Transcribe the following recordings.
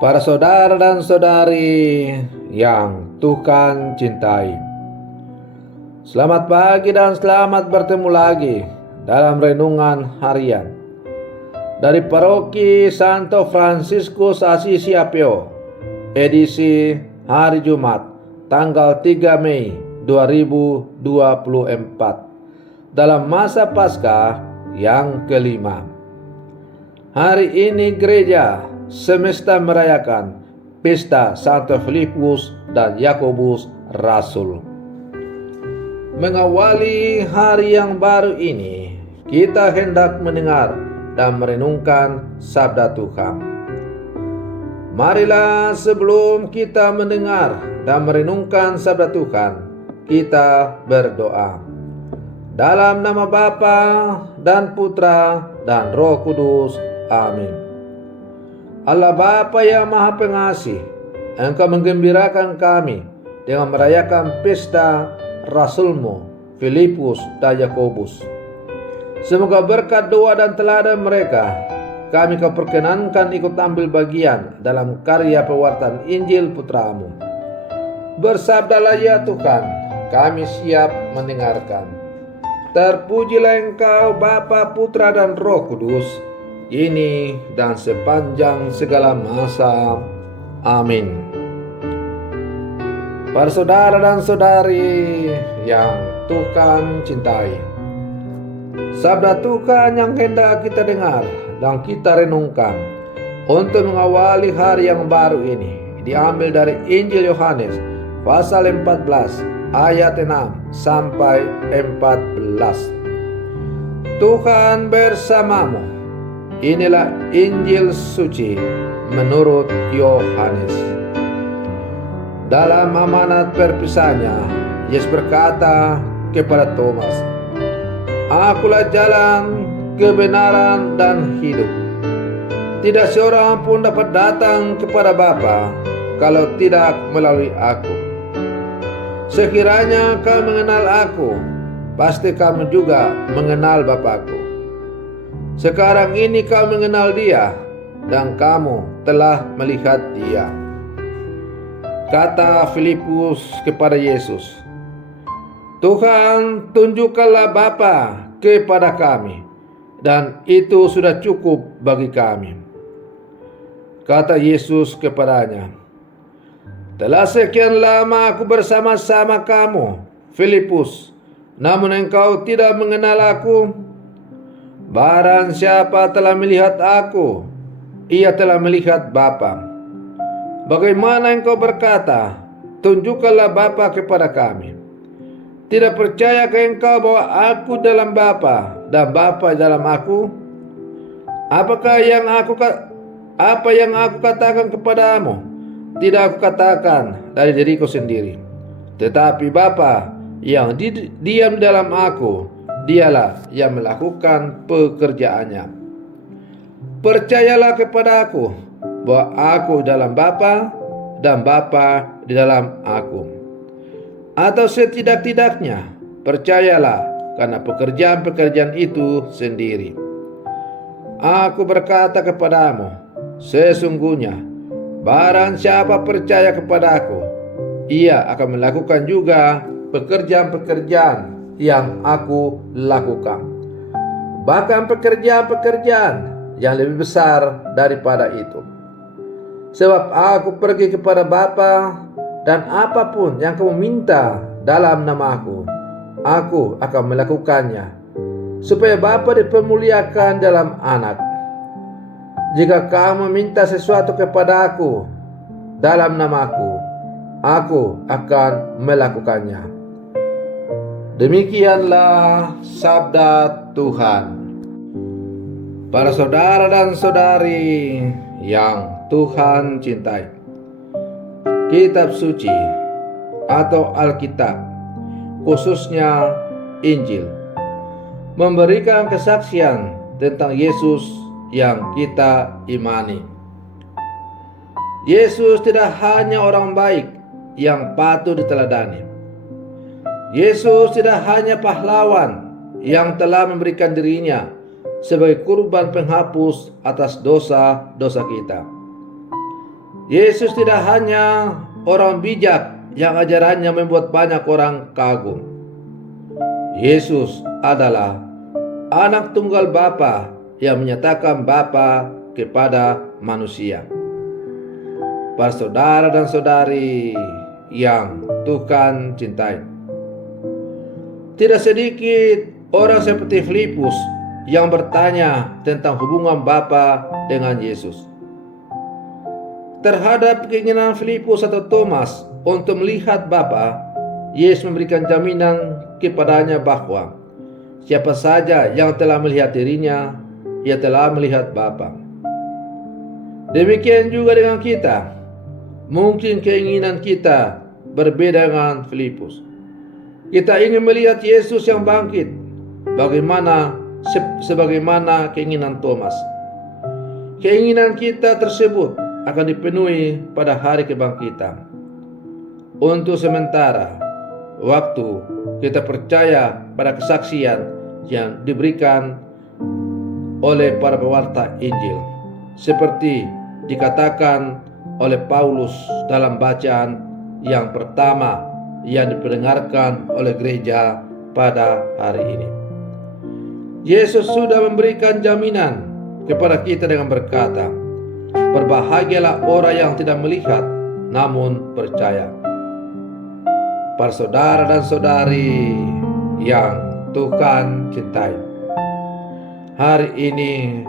Para saudara dan saudari yang Tuhan cintai, selamat pagi dan selamat bertemu lagi dalam renungan harian dari Paroki Santo Fransiskus Assisi Apio, edisi hari Jumat tanggal 3 Mei 2024 dalam masa Paskah yang kelima. Hari ini gereja semesta merayakan pesta Santo Filipus dan Yakobus Rasul. Mengawali hari yang baru ini, kita hendak mendengar dan merenungkan sabda Tuhan. Marilah sebelum kita mendengar dan merenungkan sabda Tuhan, kita berdoa. Dalam nama Bapa dan Putra dan Roh Kudus. Amin. Allah Bapa yang Maha Pengasih, Engkau menggembirakan kami dengan merayakan pesta Rasul-Mu, Filipus dan Yakobus. Semoga berkat doa dan teladan mereka, kami Kau perkenankan ikut ambil bagian dalam karya pewartaan Injil Putra-Mu. Bersabdalah ya Tuhan, kami siap mendengarkan. Terpujilah Engkau Bapa, Putra dan Roh Kudus, ini dan sepanjang segala masa. Amin. Para saudara dan saudari yang Tuhan cintai, sabda Tuhan yang hendak kita dengar dan kita renungkan untuk mengawali hari yang baru ini diambil dari Injil Yohanes pasal 14 ayat 6 sampai 14. Tuhan bersamamu. Inilah Injil suci menurut Yohanes. Dalam amanat perpisahannya, Yesus berkata kepada Thomas, "Akulah jalan, kebenaran, dan hidup. Tidak seorang pun dapat datang kepada Bapa kalau tidak melalui aku. Sekiranya kau mengenal aku, pasti kamu juga mengenal Bapakku. Sekarang ini kau mengenal Dia, dan kamu telah melihat Dia." Kata Filipus kepada Yesus, "Tuhan, tunjukkanlah Bapa kepada kami, dan itu sudah cukup bagi kami." Kata Yesus kepadanya, "Telah sekian lama aku bersama-sama kamu, Filipus, namun engkau tidak mengenal aku? Barang siapa telah melihat aku, ia telah melihat Bapa. Bagaimana engkau berkata, 'Tunjukkanlah Bapa kepada kami'? Tidak percayakah engkau bahwa aku dalam Bapa dan Bapa dalam aku? Apa yang aku katakan kepadamu, tidak aku katakan dari diriku sendiri, tetapi Bapa yang diam dalam aku, Dialah yang melakukan pekerjaannya. Percayalah kepada aku bahwa aku dalam Bapa dan Bapa di dalam aku. Atau setidak-tidaknya percayalah karena pekerjaan-pekerjaan itu sendiri. Aku berkata kepadamu, sesungguhnya barang siapa percaya kepada aku, ia akan melakukan juga pekerjaan-pekerjaan yang aku lakukan, bahkan pekerjaan-pekerjaan yang lebih besar daripada itu. Sebab aku pergi kepada Bapa, dan apapun yang kamu minta dalam nama aku akan melakukannya, supaya Bapa dipermuliakan dalam Anak. Jika kamu minta sesuatu kepada aku dalam nama aku akan melakukannya." Demikianlah sabda Tuhan. Para saudara dan saudari yang Tuhan cintai, kitab suci atau Alkitab, khususnya Injil, memberikan kesaksian tentang Yesus yang kita imani. Yesus tidak hanya orang baik yang patut diteladani. Yesus tidak hanya pahlawan yang telah memberikan dirinya sebagai kurban penghapus atas dosa-dosa kita. Yesus tidak hanya orang bijak yang ajarannya membuat banyak orang kagum. Yesus adalah anak tunggal Bapa yang menyatakan Bapa kepada manusia. Para saudara dan saudari yang Tuhan cintai, tidak sedikit orang seperti Filipus yang bertanya tentang hubungan Bapa dengan Yesus. Terhadap keinginan Filipus atau Thomas untuk melihat Bapa, Yesus memberikan jaminan kepadanya bahwa siapa saja yang telah melihat dirinya, ia telah melihat Bapa. Demikian juga dengan kita. Mungkin keinginan kita berbeda dengan Filipus. Kita ingin melihat Yesus yang bangkit, sebagaimana keinginan Thomas. Keinginan kita tersebut akan dipenuhi pada hari kebangkitan. Untuk sementara waktu, kita percaya pada kesaksian yang diberikan oleh para pewarta Injil, seperti dikatakan oleh Paulus dalam bacaan yang pertama yang diperdengarkan oleh gereja pada hari ini. Yesus sudah memberikan jaminan kepada kita dengan berkata, "Berbahagialah orang yang tidak melihat namun percaya." Para saudara dan saudari yang Tuhan cintai, hari ini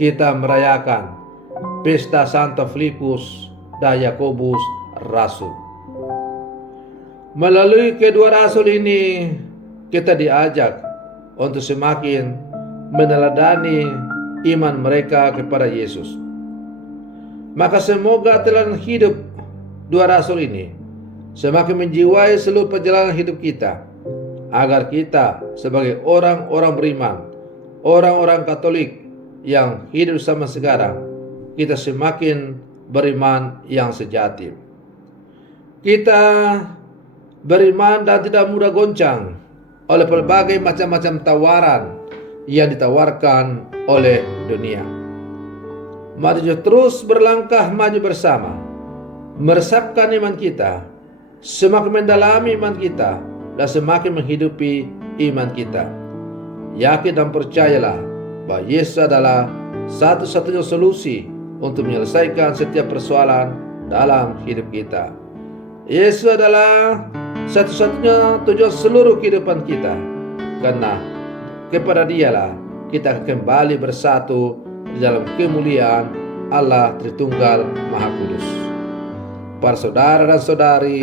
kita merayakan pesta Santo Filipus dan Yakobus Rasul. Melalui kedua rasul ini, kita diajak untuk semakin meneladani iman mereka kepada Yesus. Maka semoga teladan hidup dua rasul ini semakin menjiwai seluruh perjalanan hidup kita, agar kita sebagai orang-orang beriman, orang-orang Katolik yang hidup sama sekarang, kita semakin beriman yang sejati. Kita beriman dan tidak mudah goncang oleh berbagai macam-macam tawaran yang ditawarkan oleh dunia. Mari terus berlangkah maju bersama, meresapkan iman kita, semakin mendalami iman kita, dan semakin menghidupi iman kita. Yakin dan percayalah bahwa Yesus adalah satu-satunya solusi untuk menyelesaikan setiap persoalan dalam hidup kita. Yesus adalah satu-satunya tujuan seluruh kehidupan kita, karena kepada Dialah kita akan kembali bersatu di dalam kemuliaan Allah Tritunggal Maha Kudus. Para saudara dan saudari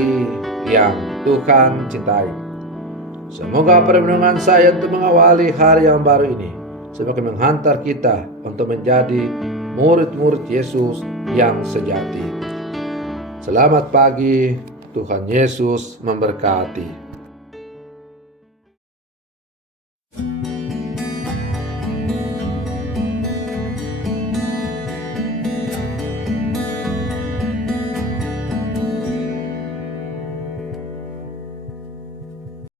yang Tuhan cintai, semoga permenungan saya untuk mengawali hari yang baru ini semakin menghantar kita untuk menjadi murid-murid Yesus yang sejati. Selamat pagi, Tuhan Yesus memberkati.